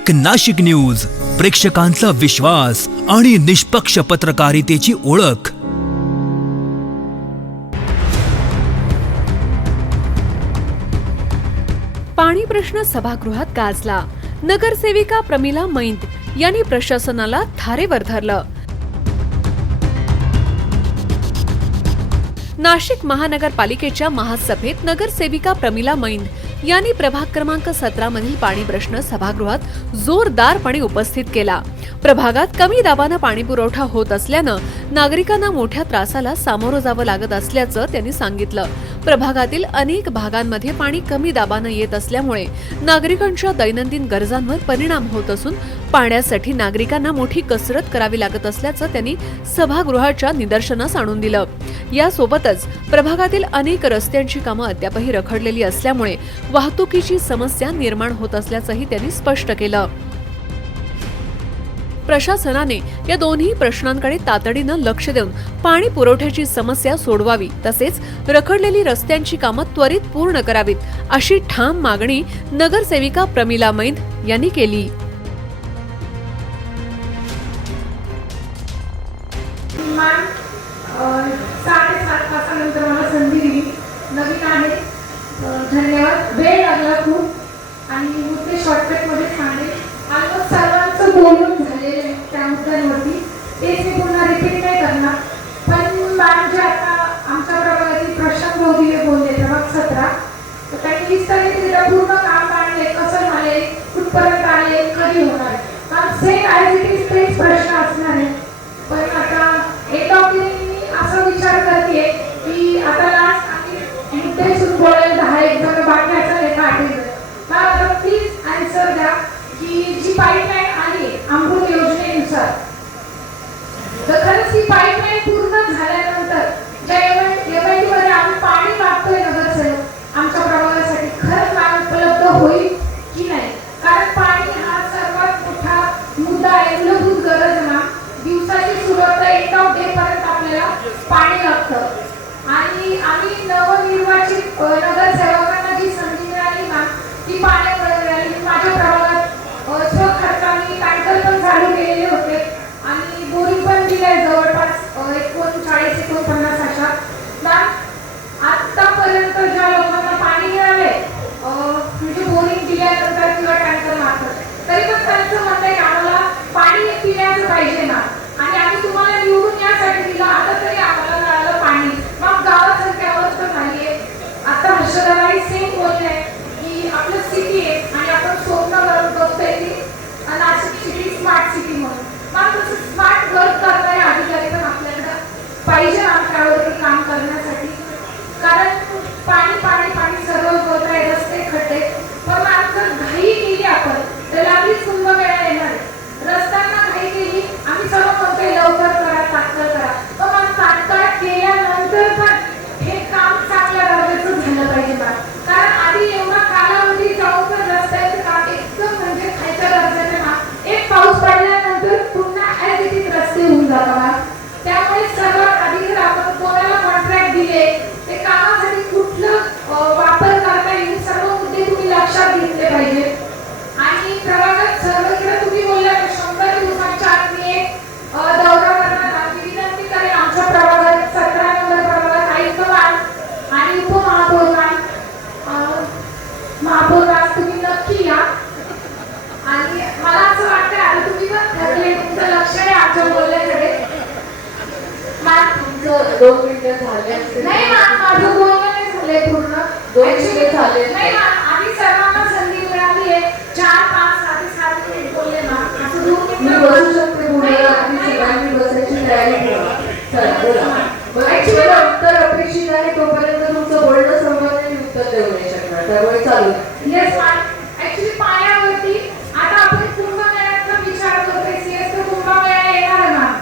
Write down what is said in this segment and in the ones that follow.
एक नाशिक न्यूज, प्रेक्षकांचा विश्वास आणि निष्पक्ष पत्रकारितेची ओळख। पाणी प्रश्न सभागृहात गाजला। नगरसेविका प्रमिला मैंद यांनी प्रशासनाला थारेवर धरलं। नाशिक महानगरपालिकेच्या महासभेत नगरसेविका प्रमिला मैंद यांनी प्रभाग क्रमांक 17 मधील पाणी प्रश्न सभागृहात जोरदारपणे उपस्थित केला। प्रभागात कमी दाबाने पाणी पुरवठा होत असल्यानं नागरिकांना मोठ्या त्रासाला सामोरं जावं लागत असल्याचं त्यांनी सांगितलं। प्रभागातील अनेक भागांमध्ये पाणी कमी दाबाने येत असल्यामुळे नागरिकांच्या दैनंदिन गरजांवर परिणाम होत असून पाण्यासाठी नागरिकांना मोठी कसरत करावी लागत असल्याचं त्यांनी सभागृहाच्या निदर्शनास आणून दिलं। यासोबतच प्रभागातील अनेक रस्त्यांची कामं अद्यापही रखडलेली असल्यामुळे वाहतुकीची समस्या निर्माण होत असल्याचंही त्यांनी स्पष्ट केलं। प्रशासनाने या दोन्ही प्रश्नांकडे तातडीनं लक्ष देऊन पाणी पुरवठ्याची समस्या सोडवावी, तसेच रखडलेली रस्त्यांची कामं त्वरित पूर्ण करावीत, अशी ठाम मागणी नगरसेविका प्रमिला मैंद यांनी केली। नवीन आहे, धन्यवाद। वेळ लागला खूप आणि मुद्दे शॉर्टकट मध्ये सांगेल। ऑलमोस्ट सर्वांचं बोलून झालेलं त्या मुद्द्यांवरती, तेच मी पुन्हा रिपीट नाही करणार। पण मॅम जे आता आमच्या प्रभागातील प्रशांत भाऊजी बोलले प्रभाग 17, तर त्यांनी विस्तारित पूर्ण काम काढले, कसं झाले, कुठपर्यंत आले, कधी होणार, सेम ॲज इट इज तेच प्रश्न असणार आहे। पण आता एक मी असा विचार करते की आता लास्ट मुद्दे सुरू बोलायला 10-1 जण बाकी असेल एका आठवड्यात, मला प्लीज आन्सर द्या की जी पाईपलाईन आली अमृत योजनेनुसार, तर खरंच ही पाईपलाईन पूर्ण झाल्यानंतर ज्या इव्हेंटमध्ये आम्ही पाणी मागतोय नगरसेवक आमच्या प्रभागासाठी, खरंच पाणी उपलब्ध होईल की नाही? कारण पाणी हा सर्वात मोठा मुद्दा आहे, मूलभूत गरज ना। दिवसाची सुरुवात 8 डे पर्यंत आपल्याला पाणी लागतं आणि आम्ही नवनिर्वाचित नगरसेवकांना जी संधी मिळाली ना, ती पाण्यामुळे मिळाली। माझ्या प्रभागात स्वखर्चाने टँकर पण चालू केलेले होते आणि बोरिंग पण दिले जवळपास 39-49 अशा। आतापर्यंत ज्या लोकांना पाणी मिळाले म्हणजे बोरिंग दिल्यानंतर किंवा टँकर मार्फत, तरी पण त्यांचं म्हणणं आहे की आम्हाला पाणी पिण्याचं पाहिजे ना, आणि आम्ही तुम्हाला निवडून यासाठी दिलं, आता तरी आम्हाला मिळालं पाणी। मग गावासारखी अवस्था झालीये। आता हर्षदाबाई सेम बोलले की आपलं सिटी आहे आणि आपण स्वप्न बघतोय की नाशिक सिटी स्मार्ट सिटी म्हणून। मग तसं स्मार्ट वर्क करणारे अधिकारी पण आपल्याकडे पाहिजे ना त्यावरती काम करण्यासाठी, कारण पाणी पाणी पाणी सर्व होत आहे, रस्ते खड्डे। पण जर घाई केली आपण तर लागलीच कुंभमेळा येणार आहे। रस्त्यांना घाई केली, आम्ही सर्व म्हणतोय लवकर करा, तात्काळ करा, पण तात्काळ केल्यानंतर पण हे काम चांगल्या दर्जाचं झालं पाहिजे ना। कारण आधी एवढा कालावधी जाऊन तर रस्त्याचं काम एकदम म्हणजे खायच्या दर्जाचे ना, एक पाऊस पडल्यानंतर पुन्हा ॲज इट इज रस्ते होऊन जातात। त्यामुळे सर्वात आधी जर आपण कोणाला कॉन्ट्रॅक्ट दिले, ते कामासाठी कुठलं वापर करता येईल, सर्व मुद्दे तुम्ही लक्षात घेतले पाहिजे। आणि प्रभागात सर्वत्र तुम्ही बोलला 100 दिवसांच्या आत मी एक दौरा करणार आम्ही विनंती करेन आमच्या प्रभागात 17 नंबर प्रभागात आयुक्त आणि उपमहापौर महापौर तुम्ही नक्की या। आणि मला असं वाटतं आता तुम्ही पण ठरले, तुमचं लक्ष आहे आमच्या बोलण्याकडे। तुमचं 2 मिनिटं झाले नाही मॅम, माझं बोलणं नाही झालंय पूर्ण, 2 मिनिटं झाले नाही मॅम। आधी सर्वांना संधी मिळाली आहे, 4-5-7 मिनिट बोलले ना, असं 2 मी मिनिटं बसू शकते बोलायला, आधी सगळ्यांनी बसायची तयारी करा। चला बोला। ऍक्च्युअली उत्तर अपेक्षित आहे, तोपर्यंत तुमचं बोलणं संपलं नाही, उत्तर देऊ नाही शकणार, त्यामुळे चालू। Yes ma'am. ऍक्च्युअली पाण्यावरती आता आपण कुंभमेळ्याचा विचार करतोय, सीएस तर कुंभमेळा येणार आहे मॅम,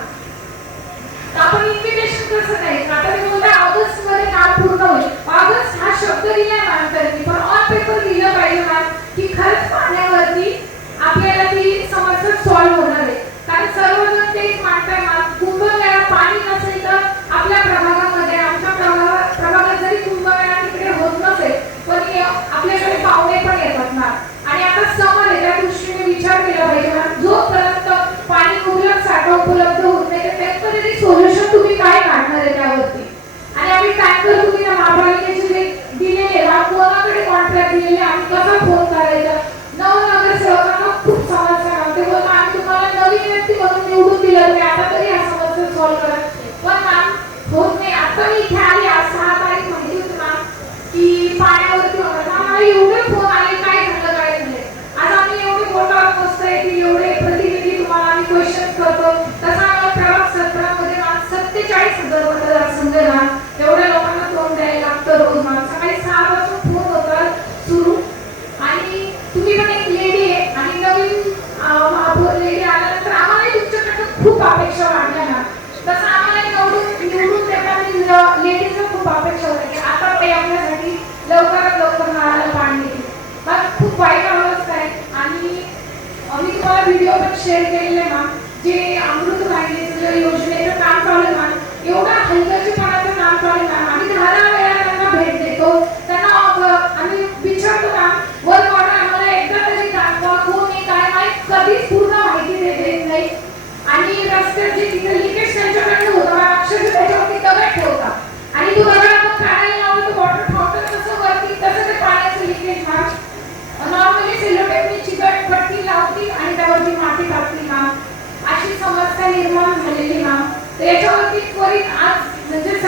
तर आपण इन्व्हिटेशन कसं नाही, आता मी बोलते ऑगस्ट मध्ये काम पूर्ण होईल। ऑगस्ट हा शब्द दिलाय मॅम त्यांनी, पण ऑन पेपर दिलं पाहिजे मॅम की खरंच पाण्यावरती आपल्याला ती समस्या सॉल्व्ह होणार आहे। कारण सर्वजण तेच मानताय मॅम, कुंभमेळा पाणी नसेल तर आपल्या प्रभागामध्ये, आमच्या प्रभागात जरी कुंभमेळा तिकडे होत नसेल, पण आपल्याकडे पाहुणे पण येतात ना, आणि आता दिलेली आम्ही कसा फोन करायचा. नगरसेवकांना खूप समस्या काम ते बोलतात आम्ही तुम्हाला नवीन व्यक्ती म्हणून निवडून दिलं तुम्ही आता तरी ह्या समस्या सॉल्व्ह करा. पण मॅम होत नाही. आता मी इथे आली आज 6 तारीख माहिती होती मॅम की पाण्यावरती होणार आम्हाला एवढे फोन आले काय झालं काय झालं. आज आम्ही एवढे बोटावर बसतोय की एवढे प्रतिनिधी तुम्हाला आम्ही क्वेश्चन करतो. तसा आम्हाला प्रभाग 17 मध्ये 47,000 मतदारसंघ ना एवढ्या लोकांना तोंड द्यायला लागतं रोज मॅम. सकाळी 6 वाजता फोन होतात सुरू आणि तुम्ही पण एक लेडी आहे आणि नवीन महापौर लेडी आल्यानंतर आम्हाला तुमच्याकडनं खूप अपेक्षा वाढल्या ना. तसं आम्हाला निवडून देताना लेडीजला खूप अपेक्षा होत्या की आता ते आपल्यासाठी लवकरात लवकर नळाला पाणी येईल. मग खूप वाईट अवस्था आहे आणि मी तुम्हाला व्हिडिओ पण शेअर केलेले मॅम जे अमृत वाहिनीचं योजनेचं काम चालू आहे मॅम एवढा हलगर्जीपणाचं काम चालू आहे मॅम. आम्ही 10 वेळा त्यांना भेट देतो त्यांना आम्ही विचारतो मॅम वर्क ऑर्डर आम्हाला एकदा तरी दाखवा कोण आहे काय माहीत कधीच पूर्ण माहिती देत नाही. आणि रस्त्यात जे तिथे लिकेज त्यांच्याकडनं होतं अक्षरशः त्याच्यावरती दगड ठेवतात आणि तो दगड आपण काढायला लावतो तो वॉटर फाउंटन तसं वरती तसं ते पाण्याचं लिकेज मॅम. नॉर्मली सेलोटेपनी चिकट पट्टी लावतील आणि त्यावरती माती टाकतील मॅम. अशी समस्या निर्माण झालेली मॅम. तर याच्यावरती त्वरित आज म्हणजे